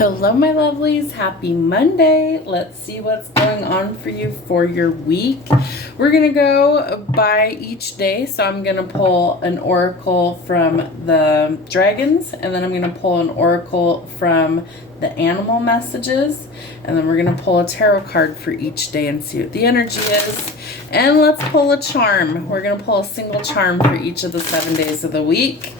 Hello, my lovelies. Happy Monday. Let's see what's going on for you for your week. We're going to go by each day. So I'm going to pull an oracle from the dragons, and then I'm going to pull an oracle from the animal messages, and then we're going to pull a tarot card for each day and see what the energy is. And let's pull a charm. We're going to pull a single charm for each of the 7 days of the week.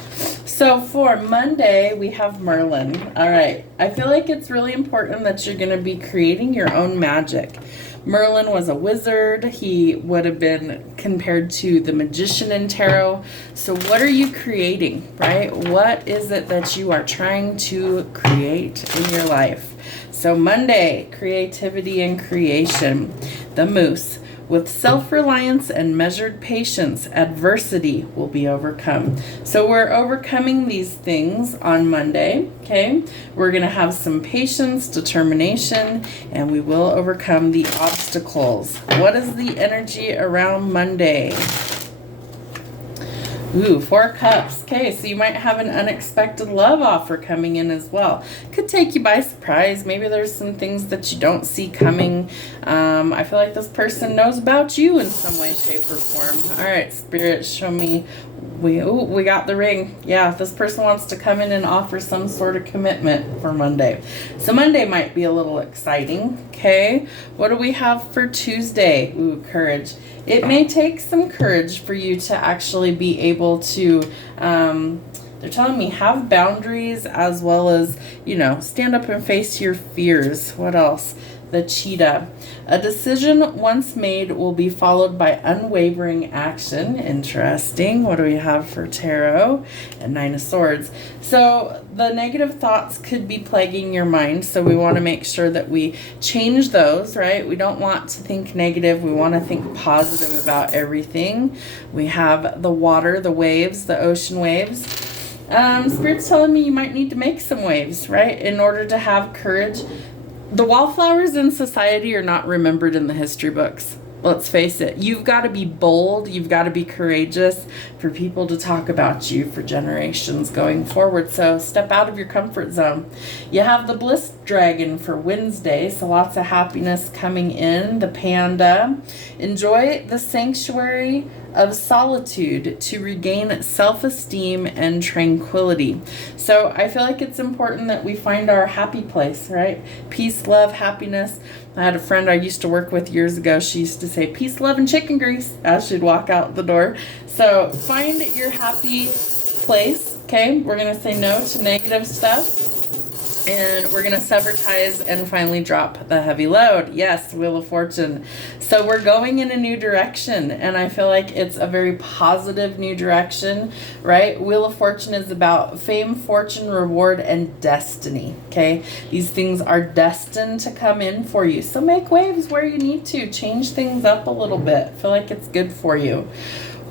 So for Monday, we have Merlin. All right. I feel like it's really important that you're going to be creating your own magic. Merlin was a wizard. He would have been compared to the magician in tarot. So what are you creating, right? What is it that you are trying to create in your life? So Monday, creativity and creation. The moose. With self-reliance and measured patience, adversity will be overcome. So we're overcoming these things on Monday, okay? We're going to have some patience, determination, and we will overcome the obstacles. What is the energy around Monday? Ooh, 4 cups. Okay, so you might have an unexpected love offer coming in as well. Could take you by surprise. Maybe there's some things that you don't see coming. I feel like this person knows about you in some way, shape, or form. All right, Spirit, show me. We got the ring. Yeah, this person wants to come in and offer some sort of commitment for Monday. So Monday might be a little exciting. Okay, what do we have for Tuesday? Ooh, courage. It may take some courage for you to actually be able to, they're telling me, have boundaries as well as, stand up and face your fears. What else? The cheetah. A decision once made will be followed by unwavering action. Interesting. What do we have for tarot? And 9 of Swords. So the negative thoughts could be plaguing your mind. So we want to make sure that we change those, right? We don't want to think negative. We want to think positive about everything. We have the water, the waves, the ocean waves. Spirit's telling me you might need to make some waves, right? In order to have courage. The wallflowers in society are not remembered in the history books. Let's face it. You've got to be bold. You've got to be courageous for people to talk about you for generations going forward. So step out of your comfort zone. You have the bliss dragon for Wednesday. So lots of happiness coming in. The panda. Enjoy the sanctuary of solitude to regain self-esteem and tranquility. So I feel like it's important that we find our happy place, right? Peace, love, happiness. I had a friend I used to work with years ago. She used to say peace, love, and chicken grease as she'd walk out the door. So find your happy place, okay? We're going to say no to negative stuff. And we're going to sever ties and finally drop the heavy load. Yes, Wheel of Fortune. So we're going in a new direction. And I feel like it's a very positive new direction, right? Wheel of Fortune is about fame, fortune, reward, and destiny. Okay? These things are destined to come in for you. So make waves where you need to. Change things up a little bit. I feel like it's good for you.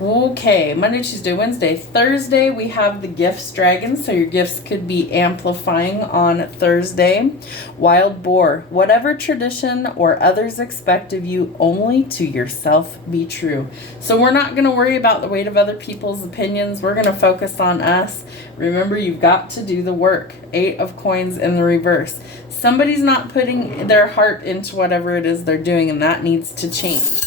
Okay, Monday, Tuesday, Wednesday, Thursday, we have the gifts dragon. So your gifts could be amplifying on Thursday. Wild boar. Whatever tradition or others expect of you, only to yourself be true. So we're not going to worry about the weight of other people's opinions. We're going to focus on us. Remember, you've got to do the work. 8 of coins in the reverse. Somebody's not putting their heart into whatever it is they're doing, and that needs to change.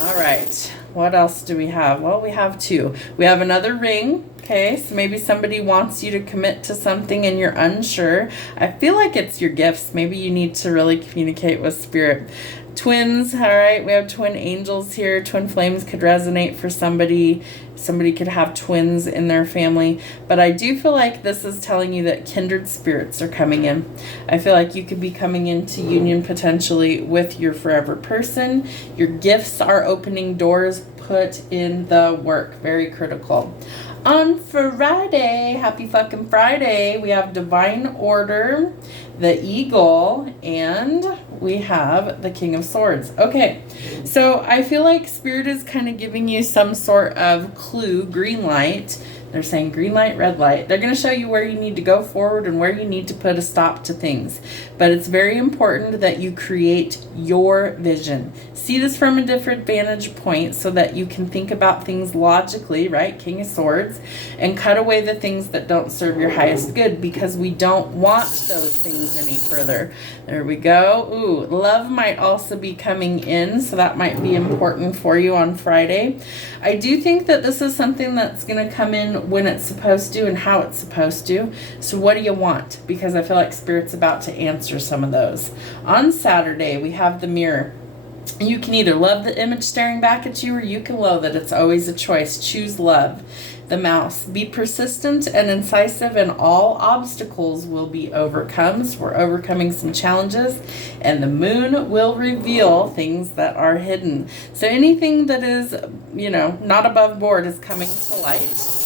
All right. What else do we have? Well, we have 2. We have another ring. Okay, so maybe somebody wants you to commit to something and you're unsure. I feel like it's your gifts. Maybe you need to really communicate with Spirit. Twins, all right, we have twin angels here. Twin flames could resonate for somebody. Somebody could have twins in their family. But I do feel like this is telling you that kindred spirits are coming in. I feel like you could be coming into union potentially with your forever person. Your gifts are opening doors. Put in the work. Very critical. On Friday, happy fucking Friday, we have Divine Order, the Eagle, and we have the King of Swords. Okay, so I feel like Spirit is kind of giving you some sort of clue, green light, They're saying green light, red light. They're going to show you where you need to go forward and where you need to put a stop to things. But it's very important that you create your vision. See this from a different vantage point so that you can think about things logically, right? King of Swords, and cut away the things that don't serve your highest good, because we don't want those things any further. There we go. Ooh, love might also be coming in, so that might be important for you on Friday. I do think that this is something that's going to come in when it's supposed to and how it's supposed to. So what do you want? Because I feel like Spirit's about to answer some of those. On Saturday, we have the Mirror. You can either love the image staring back at you, or you can loathe it. It's always a choice. Choose love. The Mouse. Be persistent and incisive, and all obstacles will be overcome. So we're overcoming some challenges, and the Moon will reveal things that are hidden. So anything that is, not above board is coming to light.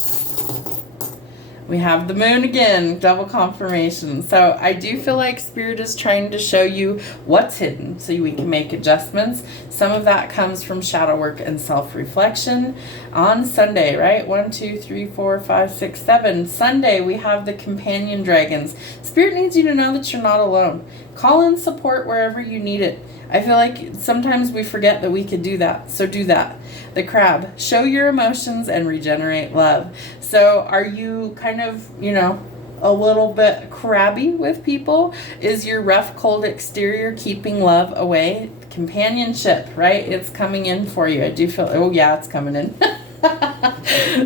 We have the Moon again, double confirmation. So I do feel like Spirit is trying to show you what's hidden so we can make adjustments. Some of that comes from shadow work and self-reflection. On Sunday, right? 1, 2, 3, 4, 5, 6, 7. Sunday, we have the Companion Dragons. Spirit needs you to know that you're not alone. Call in support wherever you need it. I feel like sometimes we forget that we could do that. So do that. The Crab. Show your emotions and regenerate love. So are you kind of, a little bit crabby with people? Is your rough, cold exterior keeping love away? Companionship, right? It's coming in for you. I do feel, oh yeah, it's coming in.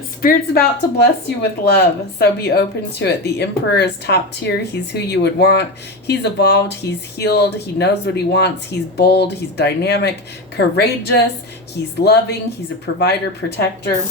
Spirit's about to bless you with love, so be open to it. The Emperor is top tier. He's who you would want. He's evolved. He's healed. He knows what he wants. He's bold. He's dynamic, courageous. He's loving. He's a provider, protector.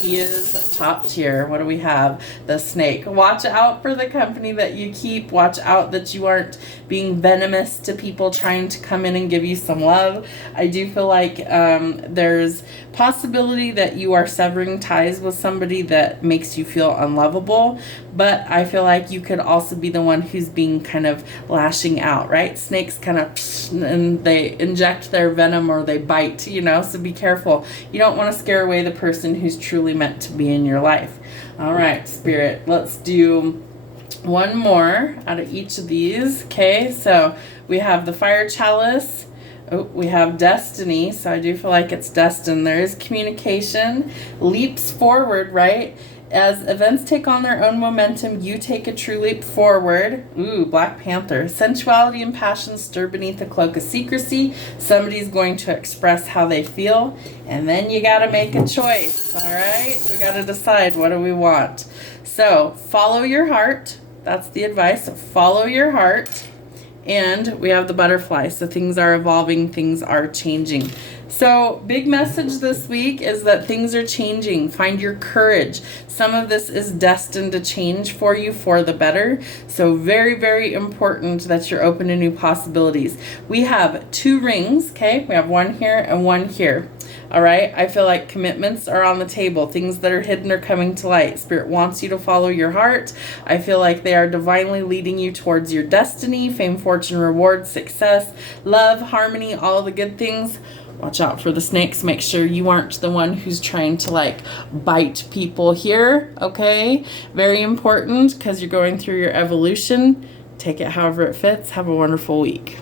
He is top tier. What do we have? The Snake. Watch out for the company that you keep. Watch out that you aren't being venomous to people trying to come in and give you some love. I do feel like there's possibility that you are severing ties with somebody that makes you feel unlovable, but I feel like you could also be the one who's being kind of lashing out, right? Snakes kind of and they inject their venom or they bite, so be careful. You don't want to scare away the person who's truly meant to be in your life. All right, Spirit, let's do one more out of each of these. Okay, so we have the Fire Chalice. Oh, we have Destiny, so I do feel like it's destined. There is communication, leaps forward, right? As events take on their own momentum, you take a true leap forward. Ooh, Black Panther. Sensuality and passion stir beneath a cloak of secrecy. Somebody's going to express how they feel, and then you got to make a choice, all right? We got to decide, what do we want? So follow your heart. That's the advice. Follow your heart. And we have the Butterfly. So things are evolving, things are changing. So big message this week is that things are changing. Find your courage. Some of this is destined to change for you for the better. So very, very important that you're open to new possibilities. We have 2 rings, okay? We have one here and one here. All right, I feel like commitments are on the table. Things that are hidden are coming to light. Spirit wants you to follow your heart. I feel like they are divinely leading you towards your destiny, fame, fortune, reward, success, love, harmony, all the good things. Watch out for the snakes. Make sure you aren't the one who's trying to bite people here, okay? Very important, because you're going through your evolution. Take it however it fits. Have a wonderful week.